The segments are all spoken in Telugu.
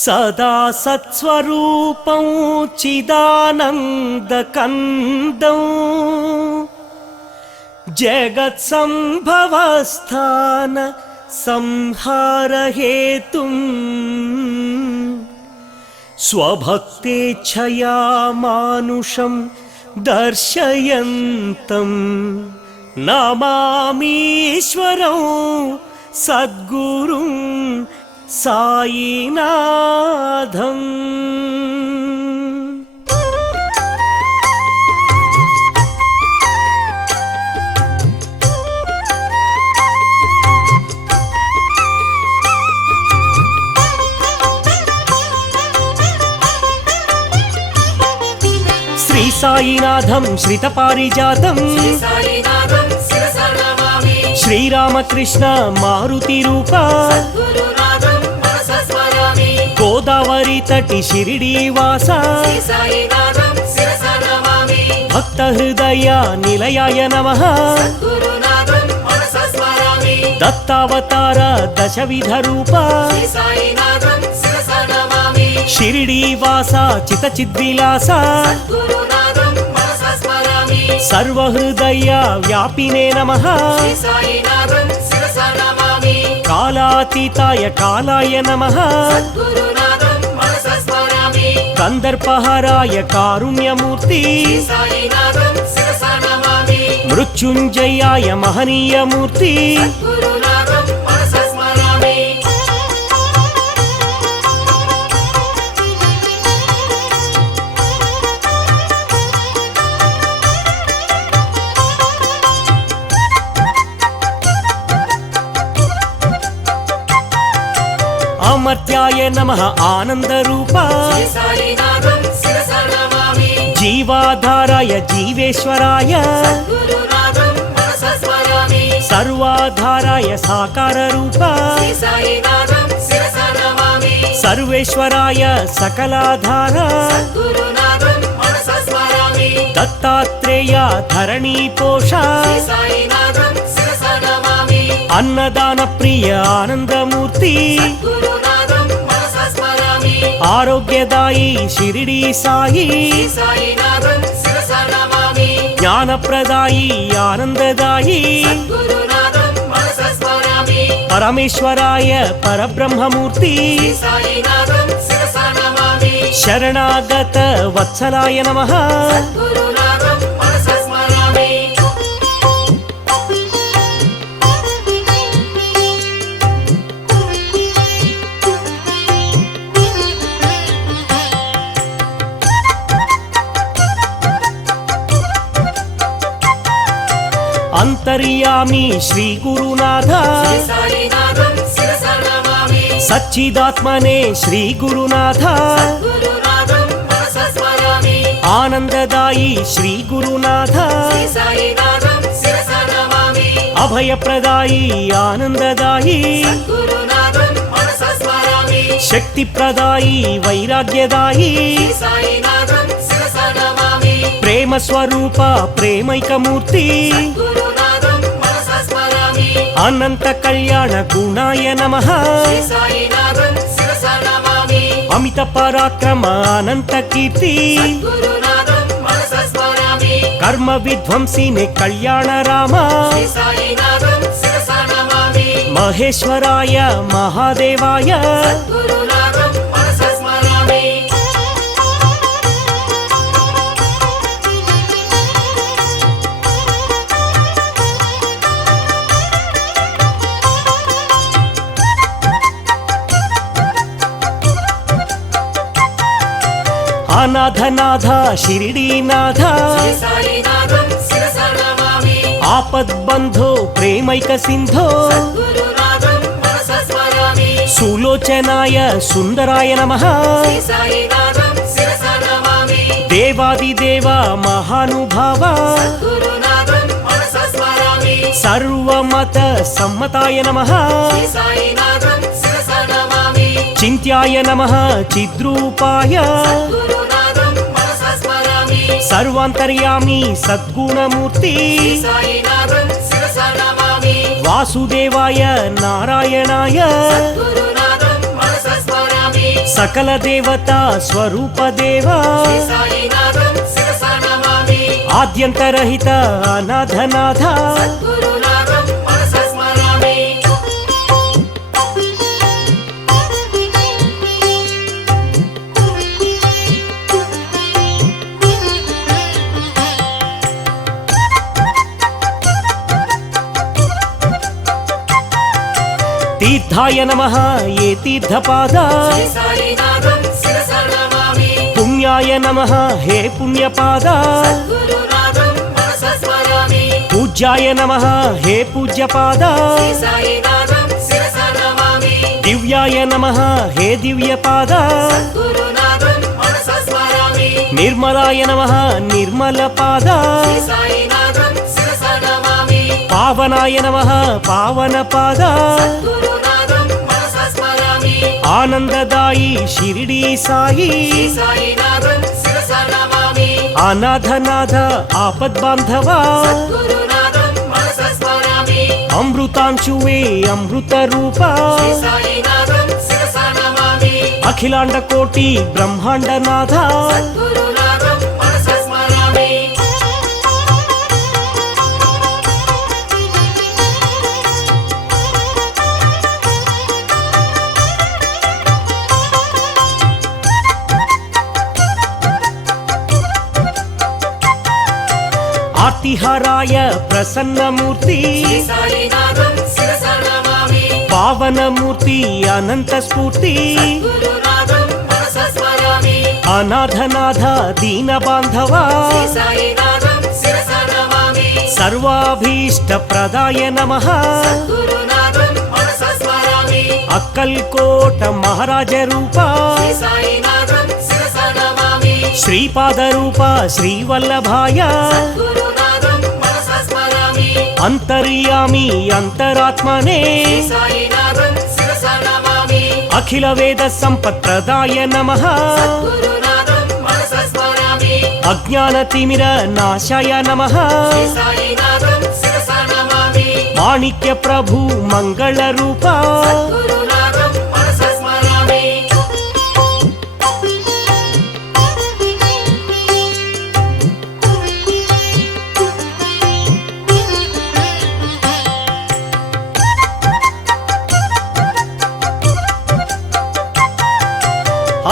సదా సత్స్వరూపం చిదానందకందం జగత్సంభవస్థాన సంహారహేతుం స్వభక్తేచ్ఛయా మానుషం దర్శయంతం నమామీశ్వరం సద్గురుం సాయినాథం. శ్రీ సాయినాథం శ్రితపారిజాతం శ్రీరామకృష్ణ మారుతి రూప గోదావరి తటి షిరిడీ వాస భక్త హృదయ నిలయాయ నమః. దత్తావతార దశవిధ రూప షిరిడీ వాస చిత చిద్విలాస సర్వహృదయ వ్యాపినే నమః. కాలాతీతాయ కాలాయ నమః. కందర్పహరాయ కారుణ్యమూర్తి మృత్యుంజయాయ మహనీయమూర్తి. అమర్త్యాయ నమః ఆనందరూప జీవాధారాయ జీవేశ్వరాయ సర్వాధారాయ సాకార రూప సర్వేశ్వరాయ సకలాధార దత్తాత్రేయ ధరణీ పోష అన్నదాన ప్రియ ఆనందమూర్తి ఆరోగ్యదాయి షిరిడీ సాయి జ్ఞానప్రదాయి ఆనందదాయి పరమేశ్వరాయ పరబ్రహ్మమూర్తి శరణాగత వత్సలాయ నమః. అంతర్యామి శ్రీ గురునాథ సచ్చిదాత్మనే శ్రీ గురునాథ ఆనందదాయి శ్రీ గురునాథ అభయప్రదాయి ఆనందదాయి శక్తిప్రదాయి వైరాగ్యదాయి ప్రేమ స్వరూప ప్రేమైకమూర్తి అనంత కళ్యాణ గుణాయ నమః. అమిత పరాక్రమ అనంత కీర్తి కర్మ విధ్వంసినే కళ్యాణ రామ మహేశ్వరాయ మహాదేవాయ అనాథనాథ షిరిడీనాథ ఆపద్బంధో ప్రేమైక సింధో సులోచనాయ సుందరాయ నమః. దేవాదిదేవ మహానుభావ సర్వమత సమ్మతాయ నమః. చింత్యాయ నమః చిద్రూపాయ సర్వాంతర్యామి సద్గుణమూర్తి వాసుదేవాయ నారాయణాయ సకల దేవతా స్వరూప దేవా శ్రీ సాయినాథం శిరసా నమామి ఆద్యంతరహిత అనాథనాథ సద్గురునాథం మనస స్మరామి తీర్థాయ నమః ఏ తీర్థపాద శ్రీ సాయినాథం శిరసా నమామి పుణ్యాయ నమః హే పుణ్యపాద సద్గురునాథం మనస స్మరామి పూజ్యాయ నమః హే పూజ్యపాద శ్రీ సాయినాథం శిరసా నమామి దివ్యాయ నమః హే దివ్యపాద సద్గురునాథం మనస స్మరామి నిర్మలాయ నమః నిర్మలపాద శ్రీ సాయినాథం శిరసా నమామి పావనాయ నమః పావనపాద సద్గురునాథం మనస స్మరామి ఆనందదాయి షిరిడి సాయి శ్రీ సాయినాథం శిరసా నమామి అనాథనాథ ఆపద్బాంధవా సద్గురునాథం మనస స్మరామి అమృతాంశువే అమృత రూప శ్రీ సాయినాథం శిరసా నమామి అఖిలాండ కోటి బ్రహ్మాండనాథ సద్గురునాథం మనస స్మరామి ఆర్తిహారాయ ప్రసన్నమూర్తి శ్రీ సాయినాథం శిరసా నమామి పావనమూర్తి అనంత స్ఫూర్తి సద్గురునాథం మనస స్మరామి అనాథనాథ దీన బాంధవా శ్రీ సాయినాథం శిరసా నమామి సర్వాభీష్ట ప్రదాయ నమః సద్గురునాథం మనస స్మరామి అక్కల్కోట మహారాజ రూప శ్రీ సాయినాథం శిరసా నమామి శ్రీపాద రూప శ్రీవల్లభాయ సద్గురునాథం మనస స్మరామి అంతర్యామి అంతరాత్మనే శ్రీ సాయినాథం శిరసా నమామి అఖిల వేద సంపత్ప్రదాయ నమః సద్గురునాథం మనస స్మరామి అజ్ఞాన తిమిర నాశాయ నమః శ్రీ సాయినాథం శిరసా నమామి మాణిక్య ప్రభు మంగళ రూప సద్గురునాథం మనస స్మరామి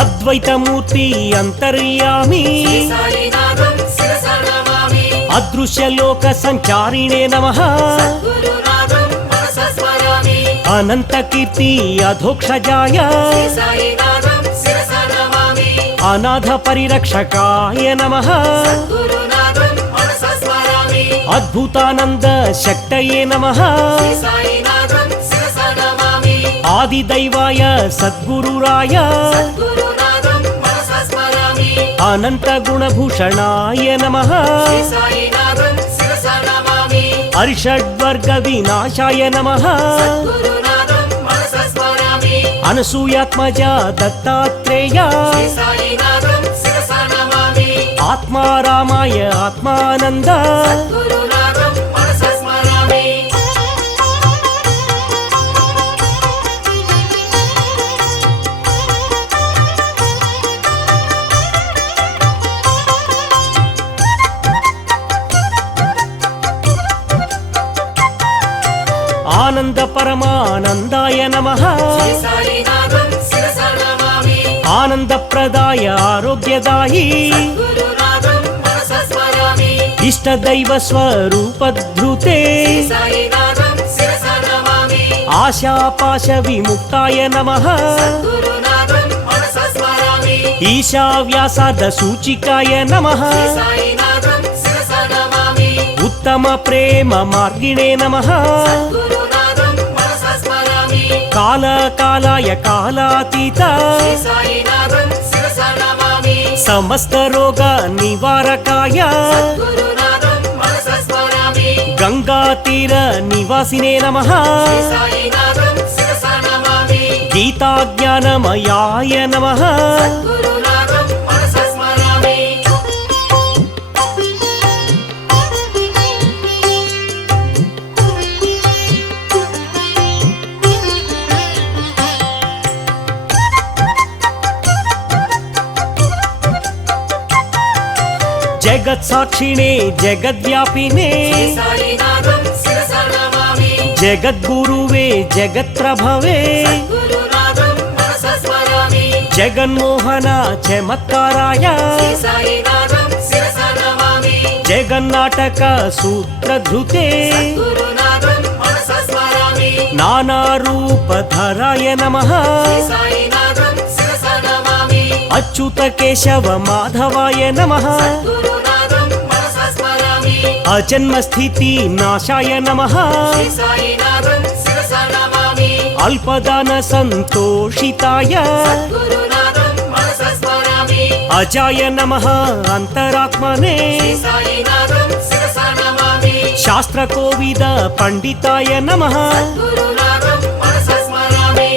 అద్వైతమూర్తి అంతర్యామి శ్రీ సాయినాథం శిరసా నమామి అదృశ్యలోక సంచారిణే నమః సద్గురునాథం మనస స్మరామి అనంత కీర్తి అధోక్షజాయ శ్రీ సాయినాథం శిరసా నమామి అనాథ పరిరక్షకాయ నమః సద్గురునాథం మనస స్మరామి అద్భుతానంద శక్తయే నమః శ్రీ సాయినాథం శిరసా నమామి ఆదిదైవాయ సద్గురురాయ సద్గురునాథం మనస స్మరామి అనంత గుణభూషణాయ నమః శ్రీ సాయినాథం శిరసా నమామి అరిషడ్వర్గ వినాశాయ నమః సద్గురునాథం మనస స్మరామి అనసూయాత్మజ దత్తాత్రేయ శ్రీ సాయినాథం శిరసా నమామి ఆత్మారామాయ ఆత్మానంద సద్గురునాథం మనస స్మరామి ఆనంద పరమానందాయ నమః శ్రీ సాయినాథం శిరసా నమామి ఆనందప్రదాయ ఆరోగ్యదాయి సద్గురునాథం మనస స్మరామి ఇష్టదైవ స్వరూపధృతే శ్రీ సాయినాథం శిరసా నమామి ఆశాపాశ విముక్తాయ నమః సద్గురునాథం మనస స్మరామి ఈశావ్యాసార్థ సూచికాయ నమః శ్రీ సాయినాథం శిరసా నమామి ఉత్తమ ప్రేమ మార్గిణే నమః సద్గురునాథం మనస స్మరామి కాలకాలాయ కాలాతీత శ్రీ సాయినాథం శిరసా నమామి సమస్త రోగ నివారకాయ సద్గురునాథం మనస స్మరామి గంగా తీర నివాసినే నమః శ్రీ సాయినాథం శిరసా నమామి గీతాజ్ఞానమయాయ నమః సద్గురునాథం మనస స్మరామి జగత్సాక్షిణే జగద్వ్యాపినే శ్రీ సాయినాథం శిరస నమామి జగద్గురువే జగత్ప్రభవే గురునాథం మనస స్మరామి జగన్మోహన చమత్కారాయ శ్రీ సాయినాథం శిరస నమామి జగన్నాటక సూత్రధృతే గురునాథం మనస స్మరామి నానారూపధరాయ నమః శ్రీ సాయినాథం శిరస నమామి అచ్యుత కేశవ మాధవాయ నమః గురునాథం మనస స్మరామి అజన్మస్థితి నాశాయ నమః శ్రీ సాయినాథం శిరస నమామి అల్పదాన సంతోషితాయ గురునాథం మనస స్మరామి అజాయ నమః అంతరాత్మనే శ్రీ సాయినాథం శిరస నమామి శాస్త్రకోవిద పండితాయ నమః గురునాథం మనస స్మరామి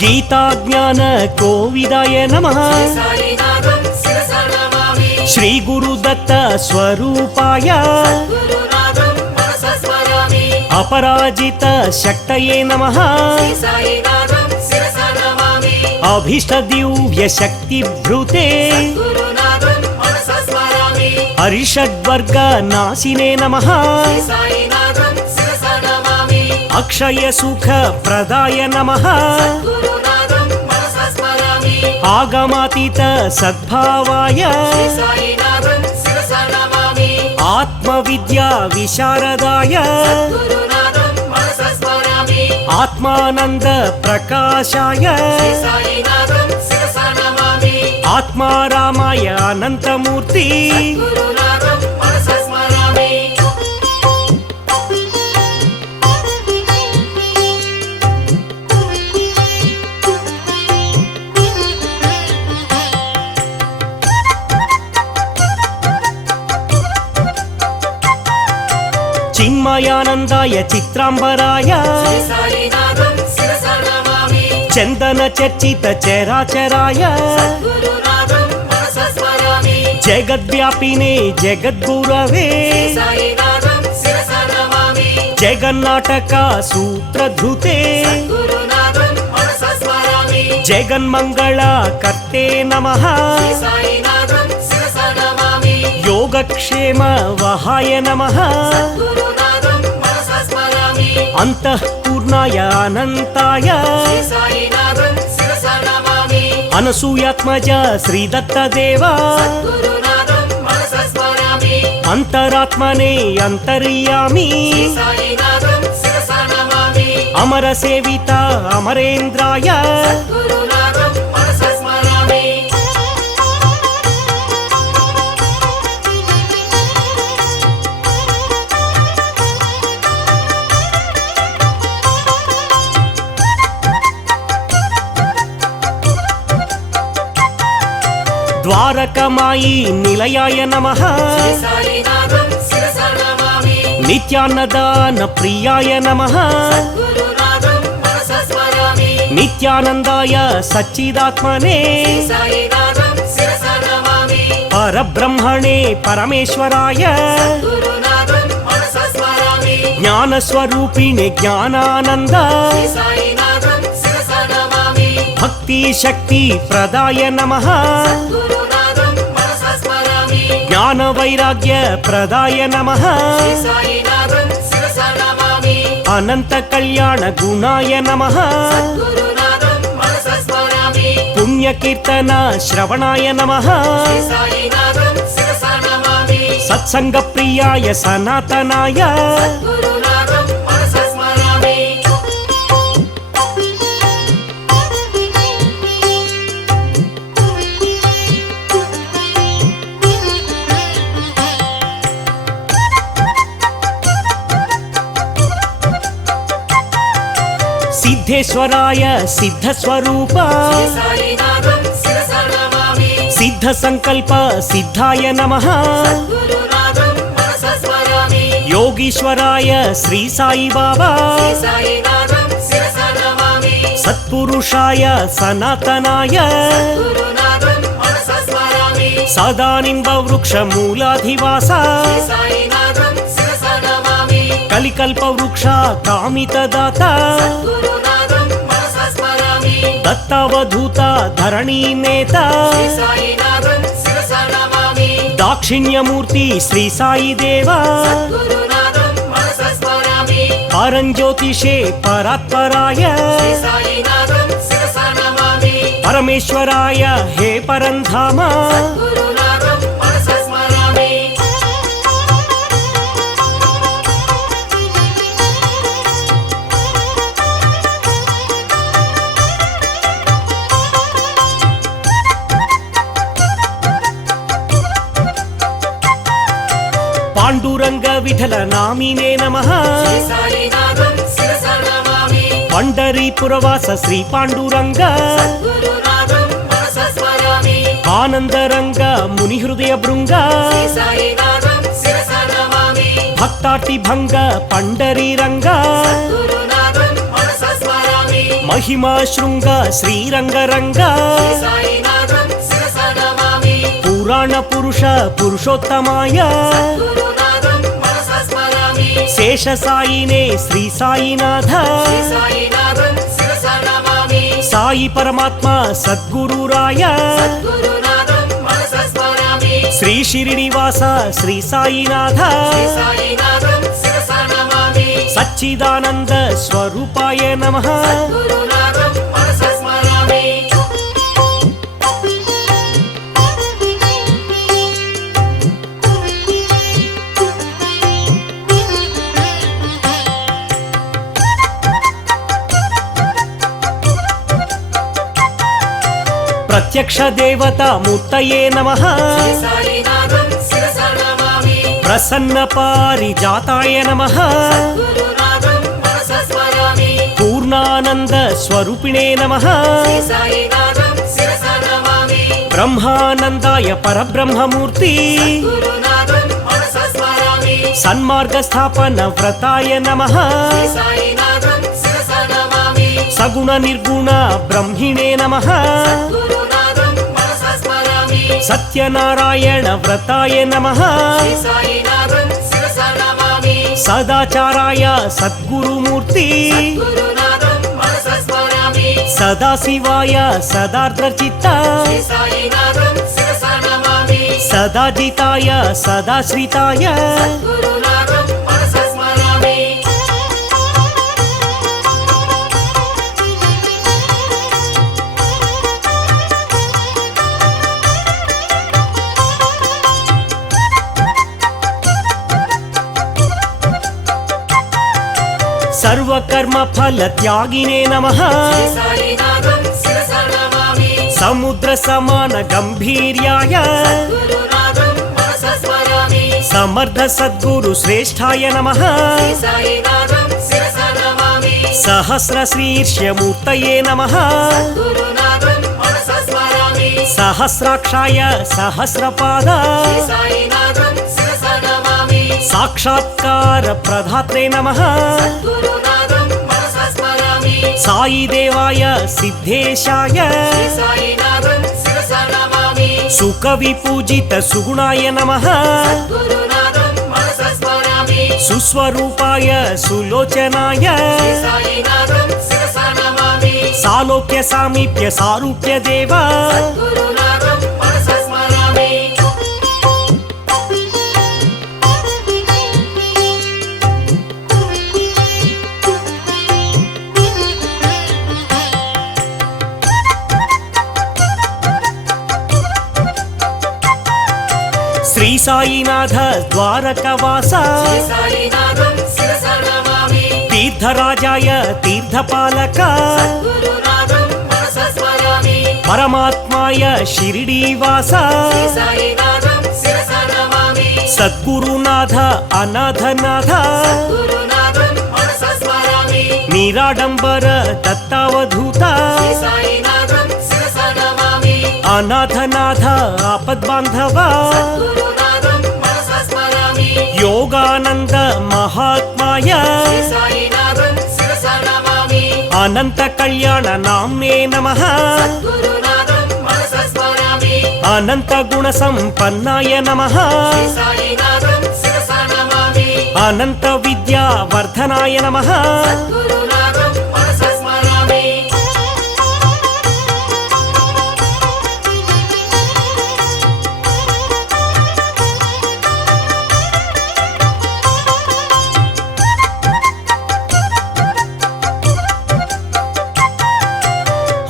గీతాజ్ఞాన కోవిదాయ నమః శ్రీ సాయినాథం శిరస నమామి శ్రీ గురుదత్త స్వరూపాయ గురునాథం మనస స్మరామి అపరాజిత శక్తయే నమః శ్రీ సాయినాథం శిరస నమామి అభీష్ట దివ్య శక్తి భృతే గురునాథం మనస స్మరామి హరిషడ్వర్గ నాశినే నమః శ్రీ సాయినాథం శిరస నమామి అక్షయ సుఖ ప్రదాయ నమః గురునాథం మనస స్మరామి ఆగమాతీత సద్భావాయ శ్రీ సాయినాథం శిరస నమామి ఆత్మ విద్యా విశారదాయ గురునాథం మనస స్మరామి ఆత్మానంద ప్రకాశాయ శ్రీ సాయినాథం శిరస నమామి ఆత్మారామాయ అనంతమూర్తి గురునాథం మనస స్మరామి చిన్మయానందాయ చిత్రాంబరాయ శ్రీ సాయినాథం శిరస నమామి చందన చర్చిత చరాచరాయ గురునాథం మనస స్మరామి జగద్వ్యాపినే జగద్గురవే శ్రీ సాయినాథం శిరస నమామి జగన్నాటక సూత్రధృతే గురునాథం మనస స్మరామి జగన్మంగళ కర్తే నమః శ్రీ సాయినాథం శిరస నమామి యోగక్షేమ వహాయ నమః గురునాథం మనస స్మరామి అంతఃపూర్ణాయ అనంతాయ శ్రీ సాయినాథం శిరస నమామి అనసూయాత్మజ శ్రీదత్తదేవా గురునాథం మనస స్మరామి అంతరాత్మనే అంతర్యామి శ్రీ సాయినాథం శిరస నమామి అమర సేవిత అమరేంద్రాయ గురునాథం మనస స్మరామి ద్వారకమాయి నిలయాయ నమః శ్రీ సాయినాథం శిరస నమామి నిత్యాన్నదాన ప్రియాయ నమః గురునాథం మనస స్మరామి నిత్యానందాయ సచ్చిదాత్మనే శ్రీ సాయినాథం శిరస నమామి పరబ్రహ్మణే పరమేశ్వరాయ గురునాథం మనస స్మరామి జ్ఞానస్వరూపిణి జ్ఞానానంద శ్రీ సాయినాథం శిరస నమామి భక్తి శక్తి ప్రదాయ నమః గురునాథం మనస స్మరామి జ్ఞాన వైరాగ్య ప్రదాయ నమః శ్రీ సాయినాథం శిరస నమామి అనంత కళ్యాణ గుణాయ నమః గురునాథం మనస స్మరామి పుణ్యకీర్తన శ్రవణాయ నమః శ్రీ సాయినాథం శిరస నమామి సత్సంగ ప్రియాయ సనాతనాయ గురునాథం మనస స్మరామి సిద్ధేశ్వరాయ సిద్ధస్వరూప శ్రీ సాయినాథం శిరస నమామి సిద్ధ సంకల్ప సిద్ధాయ నమః గురునాథం మనస స్మరామి యోగీశ్వరాయ శ్రీ సాయి బాబా శ్రీ సాయినాథం శిరస నమామి సత్పురుషాయ సనాతనాయ గురునాథం మనస స్మరామి సదా నింబ వృక్ష మూలాధివాస శ్రీ సాయినాథం శిరస నమామి కలికల్ప వృక్ష కామితదాత గురునాథం మనస స్మరామి దత్తావధూత ధరణీ నేత శ్రీ సాయినాథం శిరస నమామి దాక్షిణ్యమూర్తి శ్రీ సాయి దేవా గురునాథం మనస స్మరామి పరంజ్యోతిషే పరాత్పరాయ శ్రీ సాయినాథం శిరస నమామి పరమేశ్వరాయ హే పరంధామ గురునాథం మనస స్మరామి పాండురంగ విఠల నామినే నమః శ్రీ సాయినాథం శిరస నమామి పండరీపురవాస శ్రీ పాండురంగ గురునాథం మనస స్మరామి ఆనందరంగ ముని హృదయ భృంగ శ్రీ సాయినాథం శిరస నమామి భక్తార్తి భంగ పండరీరంగ గురునాథం మనస స్మరామి మహిమా శృంగ శ్రీరంగరంగ శ్రీ సాయినాథం శిరస నమామి పురాణ పురుష పురుషోత్తమాయ గురునాథం మనస స్మరామి శేష సాయినే శ్రీ సాయినాథ శ్రీ సాయినాథం శిరస నమామి సాయి పరమాత్మ సద్గురురాయ గురునాథం మనస స్మరామి శ్రీ శిరిడివాస శ్రీ సాయినాథ శ్రీ సాయినాథం శిరస నమామి సచ్చిదానంద స్వరూపాయ నమః గురునాథం మనస స్మరామి ప్రత్యక్ష దేవత మూర్తయే నమః శ్రీ సాయినాథం శిరస నమామి ప్రసన్న పారిజాతాయ నమః గురునాథం మనస స్మరామి పూర్ణానంద స్వరూపిణే నమః శ్రీ సాయినాథం శిరస నమామి బ్రహ్మానందాయ పరబ్రహ్మమూర్తి గురునాథం మనస స్మరామి సన్మార్గ స్థాపన వ్రతాయ నమః శ్రీ సాయినాథం శిరస నమామి సగుణ నిర్గుణ బ్రహ్మిణే నమః గురునాథం మనస స్మరామి సత్యనారాయణ వ్రతాయ నమః శ్రీ సాయినాథం శిరస నమామి సదాచారాయ సద్గురుమూర్తి గురునాథం మనస స్మరామి సదాశివాయ సదార్ద్రచిత్త శ్రీ సాయినాథం శిరస నమామి సదాజితాయ సదాశ్రితాయ గురునాథం మనస స్మరామి సర్వకర్మ ఫల త్యాగినే నమః శ్రీ సాయినాథం శిరస నమామి సముద్ర సమాన గంభీర్యాయ గురునాథం మనస స్మరామి సమర్థ సద్గురు శ్రేష్ఠాయ నమః శ్రీ సాయినాథం శిరస నమామి సహస్ర శీర్ష్యమూర్తయే నమః గురునాథం మనస స్మరామి సహస్రాక్షాయ సహస్రపాద శ్రీ సాయినాథం శిరస నమామి సాక్షాత్కార ప్రధాత్రే నమః గురునాథం మనస స్మరామి సాయి దేవాయ సిద్ధేశాయ శ్రీ సాయినాథం శిరస నమామి సుఖ విపూజిత సుగుణాయ నమః గురునాథం మనస స్మరామి సుస్వరూపాయ సులోచనాయ శ్రీ సాయినాథం శిరస నమామి సాలోక్య సామీప్య సారూప్య దేవా గురునాథం మనస స్మరామి శ్రీ సాయినాథ ద్వారకవాస శ్రీ సాయినాథం శిరస నమామి తీర్థరాజాయ తీర్థపాలక గురునాథం మనస స్మరామి పరమాత్మాయ షిరిడీవాస శ్రీ సాయినాథం శిరస నమామి సద్గురునాథ అనాథనాథ గురునాథం మనస స్మరామి నిరాడంబర దత్తావధూత శ్రీ సాయినాథం శిరస నమామి అనాథనాథ ఆపద్బాంధవ గురునాథం మనస స్మరామి యోగానంద మహాత్మాయ శ్రీ సాయినాథం శిరస నమామి అనంత కళ్యాణ నామ్నే నమః గురునాథం మనస స్మరామి అనంత గుణ సంపన్నాయ నమః శ్రీ సాయినాథం శిరసా నమామి అనంత విద్యా వర్ధనాయ నమః సద్గురునాథం మనసా స్మరామి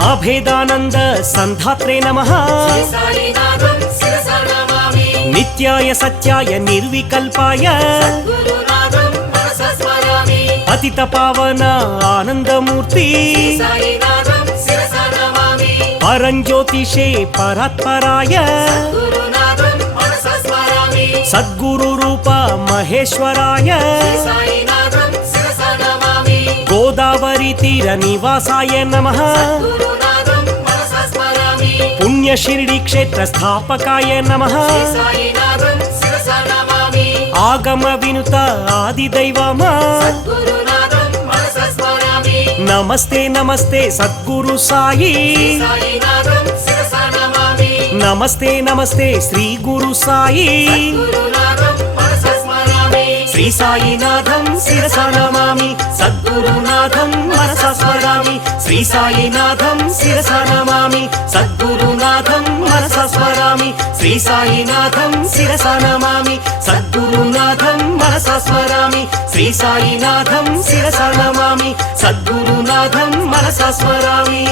అభేదానంద సంధాత్రే నమః శ్రీ సాయినాథం శిరసా నమామి నిత్యాయ సత్యాయ నిర్వికల్పాయ సద్గురునాథం మనసా స్మరామి పతిత పావన ఆనందమూర్తి సాయినాథం శిరసా నమామి పరంజ్యోతిషే పరాత్పరాయ గురునాథం మనసా స్మరామి సద్గురు రూప మహేశ్వరాయ సాయినాథం శిరసా నమామి గోదావరి తీర నివాసాయ నమః గురునాథం మనసా స్మరామి పుణ్య షిరిడి క్షేత్ర స్థాపకాయ నమః సాయినాథం శిరసా నమామి ఆగమ వినుత ఆది దైవమా గురునాథం మనసా స్మరామి నమస్తే నమస్తే సద్గురు సాయి సాయినాథం శిరసా నమామి నమస్తే నమస్తే శ్రీ గురు సాయి గురునాథం మనసా స్మరామి శ్రీ సాయినాథం శిరసా నమామి సద్గురునాథం మనసా స్మరామి శ్రీ సాయినాథం శిరసా నమామి సద్గురునాథం మనసా స్మరామి శ్రీ సాయినాథం శిరసా నమామి సద్గురునాథం మనసా స్మరామి శ్రీ సాయినాథం శిరసా నమామి సద్గురునాథం మనసా స్మరామి